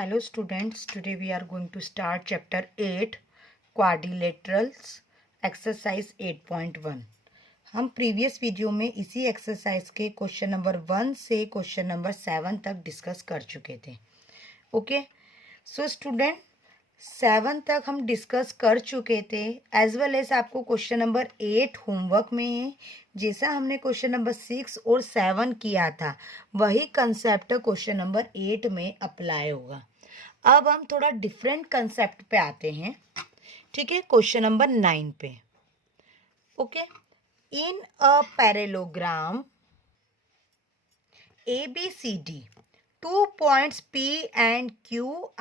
Hello students, today we are going to start chapter 8 quadrilaterals exercise 8.1। हम previous video में इसी exercise के question number 1 से question number 7 तक डिस्कस कर चुके थे। ओके, सो स्टूडेंट 7 तक हम डिस्कस कर चुके थे, एज वेल एज आपको क्वेश्चन नंबर 8 होमवर्क में है। जैसा हमने क्वेश्चन नंबर 6 और 7 किया था वही कंसेप्ट क्वेश्चन नंबर 8 में अप्लाई होगा। अब हम थोड़ा डिफरेंट कंसेप्ट पे आते हैं, ठीक है, क्वेश्चन नंबर 9 पे। Okay, in a parallelogram ABCD, 2 points P and Q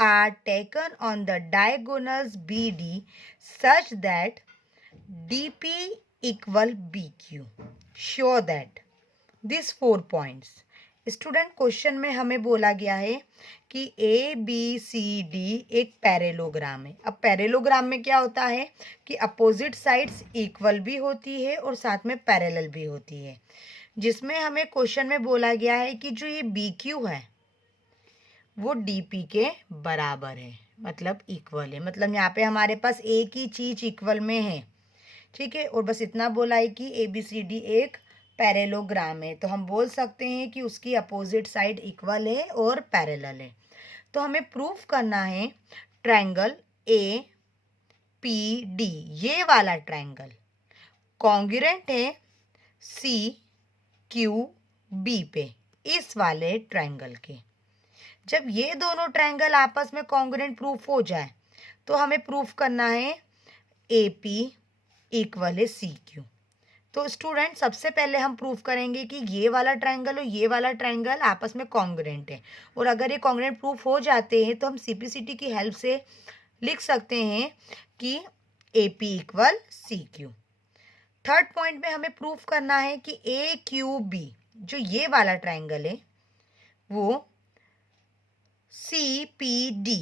are taken on the diagonals BD such that DP equal BQ. Show that these 4 points. Student, question में हमें बोला गया है कि ABCD एक पैरेललोग्राम है। अब पैरेललोग्राम में क्या होता है कि अपोजिट साइड्स इक्वल भी होती है और साथ में पैरेलल भी होती है, जिसमें हमें क्वेश्चन में बोला गया है कि जो ये BQ है वो DP के बराबर है, मतलब इक्वल है। मतलब यहाँ पे हमारे पास एक ही चीज इक्वल में है, ठीक है। और बस इतना बोला है कि ABCD एक पैरेललोग्राम है, तो हम बोल सकते हैं कि उसकी अपोजिट साइड इक्वल है और पैरेलल है। तो हमें प्रूफ करना है ट्रायंगल APD, ये वाला ट्रायंगल कॉन्ग्रुएंट है CQB पे, इस वाले ट्रायंगल के। जब ये दोनों ट्रायंगल आपस में कॉन्ग्रुएंट प्रूफ हो जाए तो हमें प्रूफ करना है AP इक्वल है CQ। तो स्टूडेंट, सबसे पहले हम प्रूफ करेंगे कि ये वाला ट्रायंगल और ये वाला ट्रायंगल आपस में कॉन्ग्रुएंट है, और अगर ये कॉन्ग्रुएंट प्रूफ हो जाते हैं तो हम CPCT की हेल्प से लिख सकते हैं कि AP equal CQ। Third point में हमें प्रूफ करना है कि AQB, जो ये वाला ट्रायंगल है, वो CPD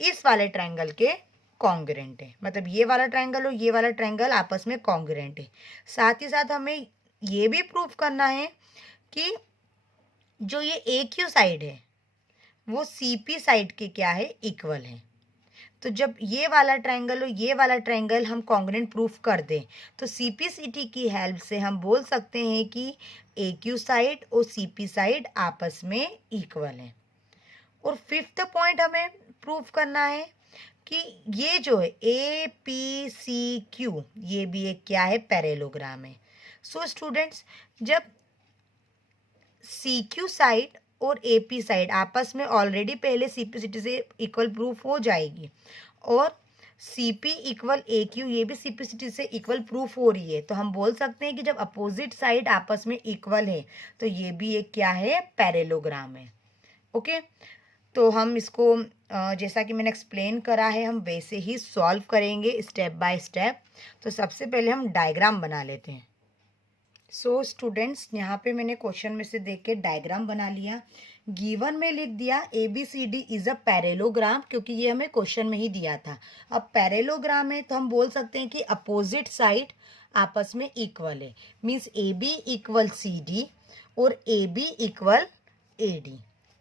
इस वाले ट्रायंगल के कॉन्ग्रुएंट है। मतलब ये वाला ट्रायंगल और ये वाला ट्रायंगल आपस में कॉन्ग्रुएंट है। साथ ही साथ हमें ये भी प्रूफ करना है कि जो ये AQ साइड है वो CP साइड के क्या है, इक्वल है। तो जब ये वाला ट्रायंगल और ये वाला ट्रायंगल हम कॉन्ग्रुएंट प्रूफ कर दें तो CPCT की हेल्प से हम बोल सकते हैं कि AQ साइड और CP साइड आपस में इक्वल है। और फिफ्थ पॉइंट हमें प्रूफ करना है कि ये जो है APCQ, ये भी एक क्या है, पैरेललोग्राम है। सो स्टूडेंट्स, जब CQ साइड और AP साइड आपस में ऑलरेडी पहले CPCT से इक्वल प्रूफ हो जाएगी और CP इक्वल AQ ये भी CPCT से इक्वल प्रूफ हो रही है, तो हम बोल सकते हैं कि जब अपोजिट साइड आपस में इक्वल है तो ये भी एक क्या है, पैरेललोग्राम है। ओके, तो हम इसको जैसा कि मैंने एक्सप्लेन करा है हम वैसे ही सॉल्व करेंगे स्टेप बाय स्टेप। तो सबसे पहले हम डायग्राम बना लेते हैं। सो स्टूडेंट्स, यहाँ पे मैंने क्वेश्चन में से देख के डायग्राम बना लिया। गिवन में लिख दिया ABCD इज अ पैरेललोग्राम, क्योंकि ये हमें क्वेश्चन में ही दिया था। अब पैरेललोग्राम है तो हम बोल सकते हैं कि अपोजिट साइड आपस में इक्वल है, मीन्स AB इक्वल CD और AB इक्वल AD,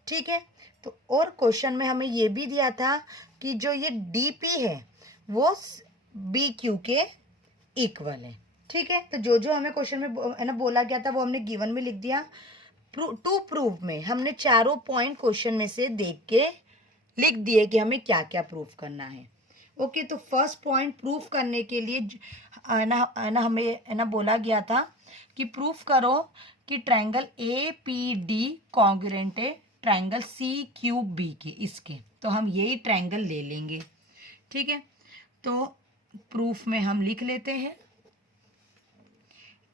ठीक है। तो और क्वेश्चन में हमें ये भी दिया था कि जो ये DP है वो BQ के इक्वल है, ठीक है। तो जो जो हमें क्वेश्चन में है ना बोला गया था वो हमने गिवन में लिख दिया। टू प्रूफ में हमने चारों पॉइंट क्वेश्चन में से देख के लिख दिए कि हमें क्या क्या प्रूफ करना है। ओके, तो फर्स्ट पॉइंट प्रूफ करने के लिए ना हमें है ना बोला गया था कि प्रूफ करो कि ट्रायंगल APD कॉन्ग्रुएंट है ट्रायंगल CQB के, इसके। तो हम यही ट्रायंगल ले लेंगे, ठीक है। तो प्रूफ में हम लिख लेते हैं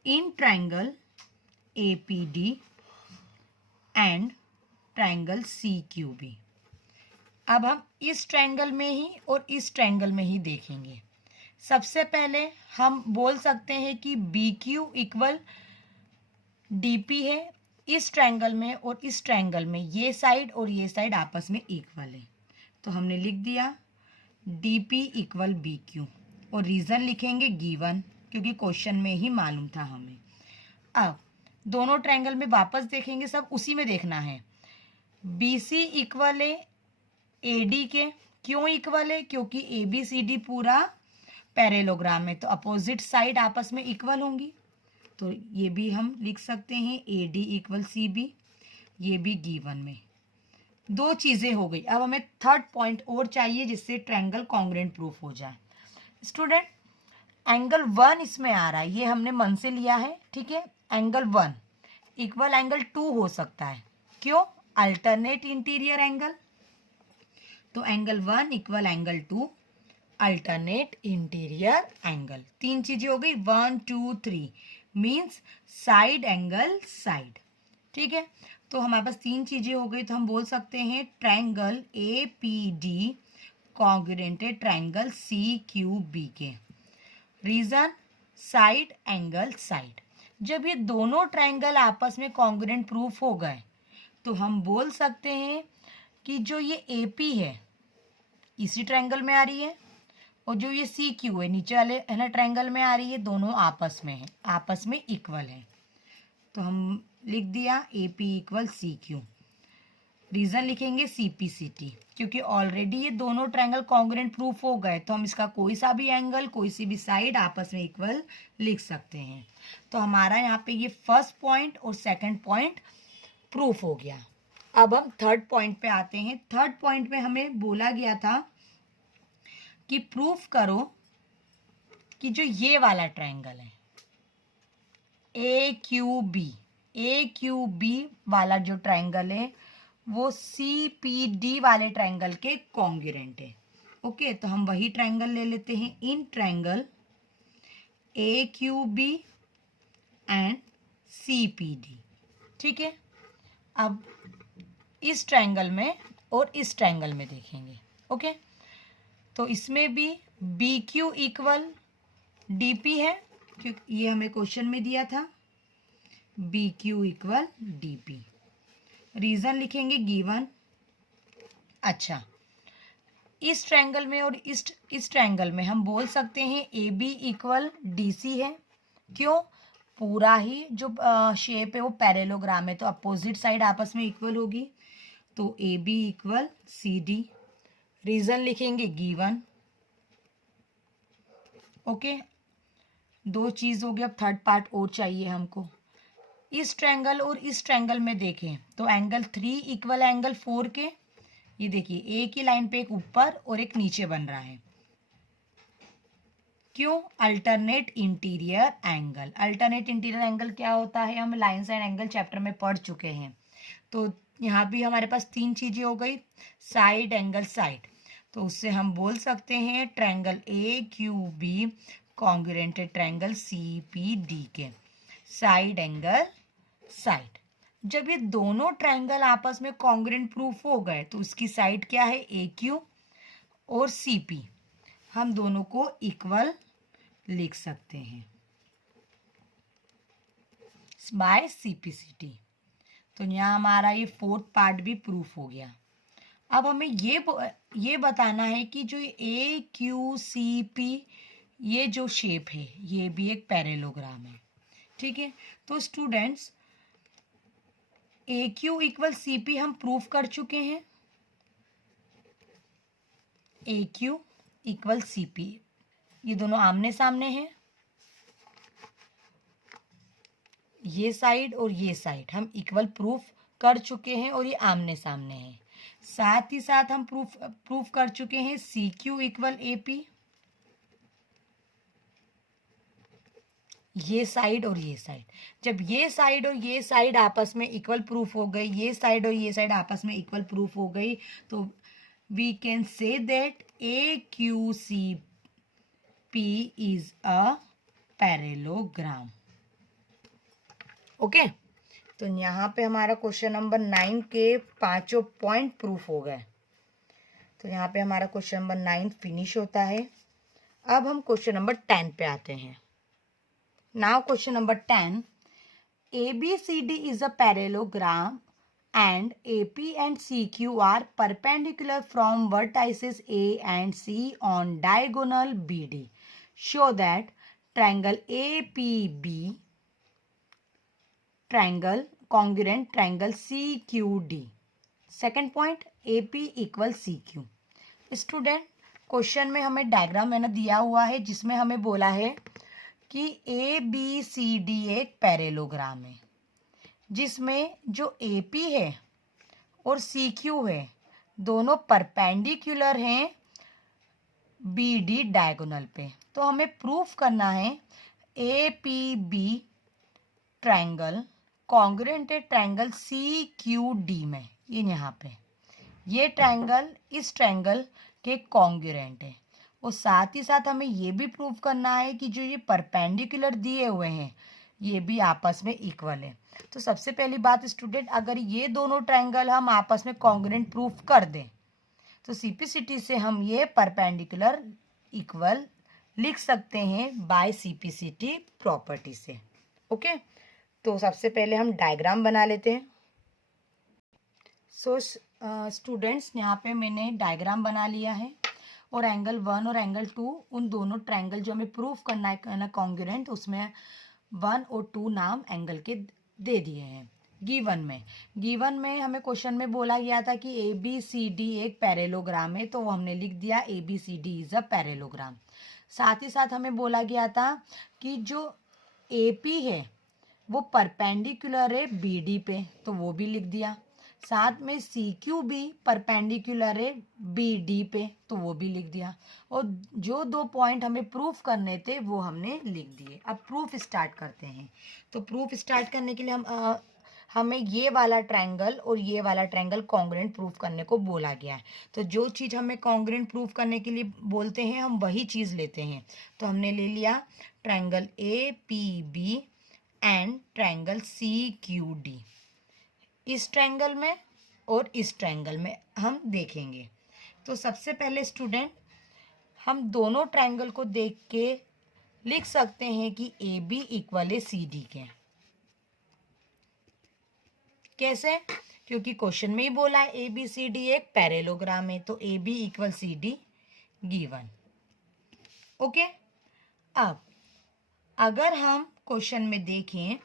in triangle APD and triangle CQB। अब हम इस ट्रायंगल में ही और इस ट्रायंगल में ही देखेंगे। सबसे पहले हम बोल सकते हैं कि BQ इक्वल DP है इस ट्रायंगल में, और इस ट्रायंगल में ये साइड और ये साइड आपस में इक्वल है। तो हमने लिख दिया DP इक्वल BQ, और रीज़न लिखेंगे गिवन, क्योंकि क्वेश्चन में ही मालूम था हमें। अब दोनों ट्रायंगल में वापस देखेंगे, सब उसी में देखना है। BC इक्वल है AD के। क्यों इक्वल है? क्योंकि ABCD पूरा पैरेललोग्राम है, तो अपोजिट साइड आपस में इक्वल होंगी। तो ये भी हम लिख सकते हैं AD इक्वल CB, ये भी गिवन में। दो चीज़ें हो गई। अब हमें थर्ड पॉइंट और चाहिए जिससे ट्रायंगल कॉन्ग्रुएंट प्रूफ हो जाए। स्टूडेंट, एंगल 1 इसमें आ रहा है, ये हमने मन से लिया है, ठीक है। एंगल 1 इक्वल एंगल 2 हो सकता है। क्यों? Alternate interior angle. तो angle 1 equal angle 2 alternate interior angle. तीन चीजें हो गई, 1 2 3 मीन्स साइड एंगल साइड, ठीक है। तो हमारे पास तीन चीजें हो गई, तो हम बोल सकते हैं ट्रायंगल APD कॉन्ग्रुएंट है ट्रायंगल CQB के। Reason, side angle side. जब ये दोनों ट्रायंगल आपस में कॉन्ग्रुएंट प्रूफ हो गए तो हम बोल सकते हैं कि जो ये AP है इसी ट्रायंगल में आ रही है, और जो ये CQ है नीचे वाले है ना ट्रायंगल में आ रही है, दोनों आपस में है, आपस में इक्वल है। तो हम लिख दिया AP इक्वल CQ। रीजन लिखेंगे CPCT, क्योंकि ऑलरेडी ये दोनों ट्रायंगल कॉन्ग्रुएंट प्रूफ हो गए, तो हम इसका कोई सा भी एंगल कोई सी भी साइड आपस में इक्वल लिख सकते हैं। तो हमारा यहाँ पे ये फर्स्ट पॉइंट और सेकंड पॉइंट प्रूफ हो गया। अब हम थर्ड पॉइंट पे आते हैं। थर्ड पॉइंट में हमें बोला गया था कि प्रूफ करो कि जो ये वाला ट्रायंगल है AQB वाला जो ट्रायंगल है वो CPD वाले ट्रायंगल के कॉन्ग्रुएंट है। ओके, तो हम वही ट्रायंगल ले लेते हैं। In triangle AQB and CPD, ठीक है। अब इस ट्रायंगल में और इस ट्रायंगल में देखेंगे। ओके, तो इसमें भी BQ इक्वल DP है, क्योंकि ये हमें क्वेश्चन में दिया था BQ इक्वल DP। रीजन लिखेंगे गिवन। अच्छा, इस ट्रायंगल में और इस ट्रायंगल में हम बोल सकते हैं AB इक्वल DC है। क्यों? पूरा ही जो शेप है वो पैरेललोग्राम है, तो अपोजिट साइड आपस में इक्वल होगी, तो AB इक्वल CD। रीजन लिखेंगे गिवन। ओके, दो चीज हो गई। अब थर्ड पार्ट और चाहिए हमको। इस ट्रायंगल और इस ट्रायंगल में देखें तो एंगल 3 इक्वल एंगल 4 के। ये देखिए एक ही लाइन पे एक ऊपर और एक नीचे बन रहा है। क्यों? Alternate interior angle. Alternate interior angle क्या होता है? हम लाइन्स एंड एंगल चैप्टर में पढ़ चुके हैं। तो यहाँ भी हमारे पास तीन चीजें हो गई, साइड एंगल साइड। तो उससे हम बोल सकते हैं ट्रायंगल AQB कॉन्ग्रुएंट है ट्रायंगल CPD के, साइड एंगल साइड। जब ये दोनों ट्रायंगल आपस में कॉन्ग्रुएंट प्रूफ हो गए तो उसकी साइड क्या है? AQ और CP। हम दोनों को इक्वल लिख सकते हैं बाय CPCT। तो यहाँ हमारा ये फोर्थ पार्ट भी प्रूफ हो गया। अब हमें ये बताना है कि जो AQCP ये जो शेप है ये भी एक पैरेललोग्राम है, ठीक है। तो स्टूडेंट्स, AQ इक्वल CP हम प्रूफ कर चुके हैं। AQ इक्वल CP, ये दोनों आमने सामने हैं, ये साइड और ये साइड हम इक्वल प्रूफ कर चुके हैं और ये आमने सामने हैं। साथ ही साथ हम प्रूफ कर चुके हैं CQ इक्वल AP, ये साइड और ये साइड। जब ये साइड और ये साइड आपस में इक्वल प्रूफ हो गई, ये साइड और ये साइड आपस में इक्वल प्रूफ हो गई, तो we can say that AQCP is a parallelogram. Okay, तो यहाँ पे हमारा क्वेश्चन नंबर 9 के पांचों पॉइंट प्रूफ हो गए। तो यहाँ पे हमारा क्वेश्चन नंबर 9 फिनिश होता है। अब हम क्वेश्चन नंबर 10 पे आते हैं। Now question number 10, ABCD is a parallelogram and AP and CQ are perpendicular from vertices A and C on diagonal BD. Show that triangle APB triangle congruent triangle CQD. Second point AP equal CQ। Student question में हमें diagram मैंने दिया हुआ है जिसमें हमें बोला है कि ABCD एक पैरेललोग्राम है जिसमें जो AP है और CQ है दोनों परपेंडिकुलर हैं BD डायगोनल पे। तो हमें प्रूफ करना है APB ट्रायंगल कॉन्ग्रुएंट है ट्रायंगल CQD में। यहाँ पे ये ट्रायंगल इस ट्रायंगल के कॉन्ग्रुएंट है और साथ ही साथ हमें ये भी प्रूफ करना है कि जो ये परपेंडिकुलर दिए हुए हैं ये भी आपस में इक्वल है। तो सबसे पहली बात स्टूडेंट, अगर ये दोनों ट्रायंगल हम आपस में कॉन्ग्रुएंट प्रूफ कर दें तो CPCT से हम ये परपेंडिकुलर इक्वल लिख सकते हैं बाय CPCT प्रॉपर्टी से। ओके, तो सबसे पहले हम डायग्राम बना लेते हैं। सो स्टूडेंट्स यहाँ पे मैंने डायग्राम बना लिया है और एंगल 1 और एंगल 2 उन दोनों ट्रायंगल जो हमें प्रूफ करना है कॉन्ग्रुएंट उसमें 1 और 2 नाम एंगल के दे दिए हैं। गिवन में हमें क्वेश्चन में बोला गया था कि ABCD एक पैरेललोग्राम है, तो हमने लिख दिया ABCD इज अ पैरेललोग्राम। साथ ही साथ हमें बोला गया था कि जो AP है वो परपेंडिकुलर है BD पे, तो वो भी लिख दिया। साथ में CQ भी परपेंडिकुलर है BD पे, तो वो भी लिख दिया। और जो 2 पॉइंट हमें प्रूफ करने थे वो हमने लिख दिए। अब प्रूफ स्टार्ट करते हैं। तो प्रूफ स्टार्ट करने के लिए हमें ये वाला ट्रायंगल और ये वाला ट्रायंगल कॉन्ग्रुएंट प्रूफ करने को बोला गया है। तो जो चीज़ हमें कॉन्ग्रुएंट प्रूफ करने के लिए बोलते हैं हम वही चीज़ लेते हैं। तो हमने ले लिया triangle APB and triangle CQD। इस ट्रायंगल में और इस ट्रायंगल में हम देखेंगे। तो सबसे पहले स्टूडेंट हम दोनों ट्रायंगल को देख के लिख सकते हैं कि AB इक्वल है CD के। कैसे? क्योंकि क्वेश्चन में ही बोला है ABCD एक पैरेललोग्राम है, तो AB equal CD given. Okay, अब अगर हम क्वेश्चन में देखें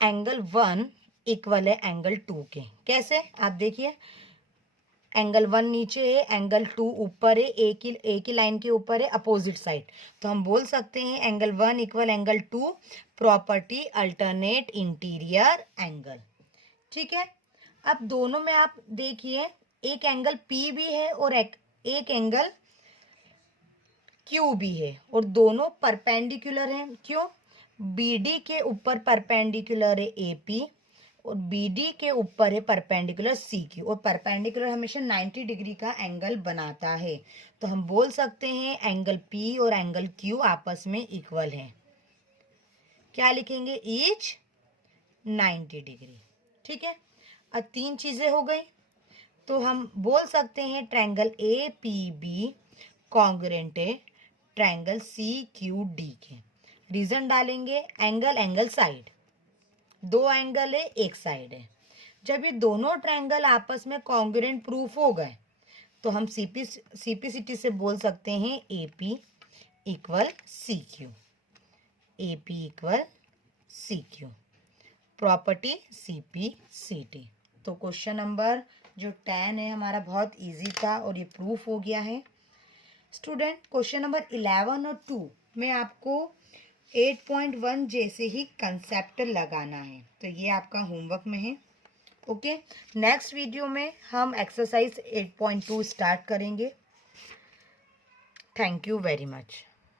एंगल 1 इक्वल है एंगल 2 के। कैसे? आप देखिए एंगल 1 नीचे है, एंगल 2 ऊपर है, एक ही लाइन के ऊपर है अपोजिट साइड। तो हम बोल सकते हैं angle 1 equal angle 2 property alternate interior angle. ठीक है, अब दोनों में आप देखिए एक एंगल P भी है और एक एंगल Q भी है और दोनों परपेंडिकुलर हैं। क्यों? BD के ऊपर परपेंडिकुलर है AP और BD के ऊपर है परपेंडिकुलर CQ और परपेंडिकुलर हमेशा 90 डिग्री का एंगल बनाता है। तो हम बोल सकते हैं एंगल P और एंगल Q आपस में इक्वल है। क्या लिखेंगे? Each 90 degree. ठीक है, अब 3 चीजें हो गई। तो हम बोल सकते हैं ट्रायंगल APB कॉन्ग्रुएंट है ट्रायंगल CQD के। रीजन डालेंगे एंगल साइड, 2 एंगल है एक साइड है। जब ये दोनों ट्रायंगल आपस में कॉन्ग्रुएंट प्रूफ हो गए तो हम CPCT से बोल सकते हैं AP equal CQ। AP equal CQ property CPCT। तो क्वेश्चन नंबर जो 10 है हमारा बहुत इजी था और ये प्रूफ हो गया है। स्टूडेंट क्वेश्चन नंबर 11 और 2 में आपको 8.1 जैसे ही कंसेप्ट लगाना है, तो ये आपका होमवर्क में है। ओके, नेक्स्ट वीडियो में हम एक्सरसाइज 8.2 स्टार्ट करेंगे। Thank you very much.